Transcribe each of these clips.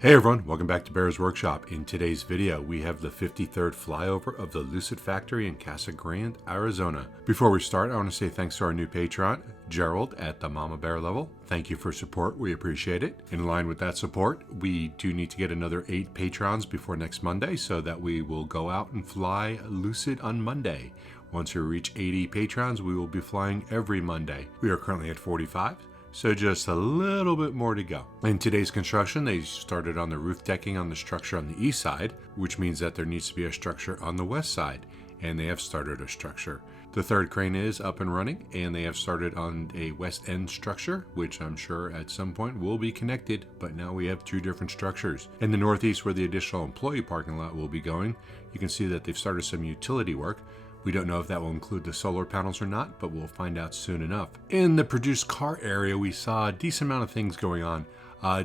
Hey everyone, welcome back to Bear's Workshop. In today's video, we have the 53rd flyover of the Lucid factory in Casa Grande, Arizona. Before we start, I want to say thanks to our new patron, Gerald, at the Mama Bear level. Thank you for support, we appreciate it. In line with that support, we do need to get another 8 patrons before next Monday so that we will go out and fly Lucid on Monday. Once we reach 80 patrons, we will be flying every Monday. We are currently at 45. So just a little bit more to go. In today's construction, they started on the roof decking on the structure on the east side, which means that there needs to be a structure on the west side, and they have started a structure. The third crane is up and running, and they have started on a west end structure, which I'm sure at some point will be connected, but now we have 2 different structures. In the northeast, where the additional employee parking lot will be going, you can see that they've started some utility work. We don't know if that will include the solar panels or not, but we'll find out soon enough. In the produced car area, we saw a decent amount of things going on.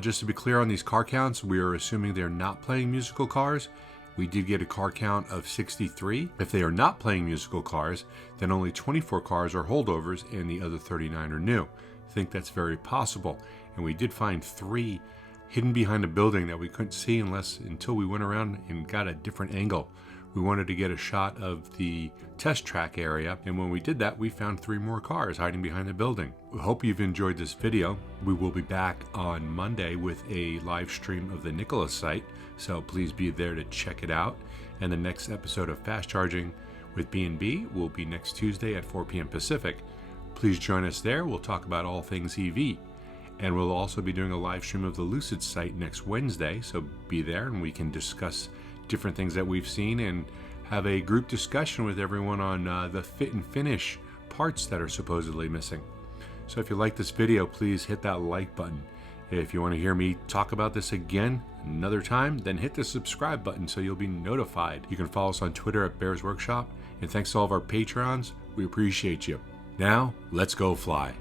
Just to be clear on these car counts, we are assuming they're not playing musical cars. We did get a car count of 63. If they are not playing musical cars, then only 24 cars are holdovers and the other 39 are new. I think that's very possible. And we did find 3 hidden behind a building that we couldn't see until we went around and got a different angle. We wanted to get a shot of the test track area, and when we did that, we found 3 more cars hiding behind the building. We hope you've enjoyed this video. We will be back on Monday with a live stream of the Nicholas site, so please be there to check it out. And the next episode of Fast Charging with B&B will be next Tuesday at 4 p.m. Pacific. Please join us there. We'll talk about all things EV. And we'll also be doing a live stream of the Lucid site next Wednesday, so be there and we can discuss different things that we've seen and have a group discussion with everyone on the fit and finish parts that are supposedly missing. So if you like this video, please hit that like button. If you want to hear me talk about this again another time, then hit the subscribe button so you'll be notified. You can follow us on Twitter at Bears Workshop, and thanks to all of our patrons, we appreciate you. Now, let's go fly.